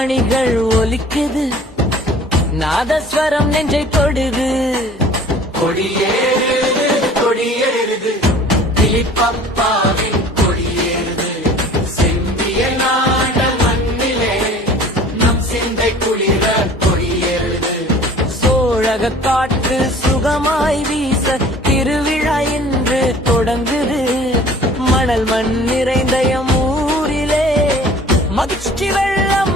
மணிகள் ஒலிக்குது, நாதஸ்வரம் நெஞ்சை தொடுது. கொடியேறுது கொடியேறுது திலிப்பப்பாவின் கொடியேறுது. செம்பிய நாட மண்ணிலே நம் சிந்தை குளிர கொடியேறுது. சோழக காற்று சுகமாய் வீச திருவிழா இன்று தொடங்குது. மணல் மண் நிறைந்த எம் ஊரிலே மகிழ்ச்சி வெள்ளம்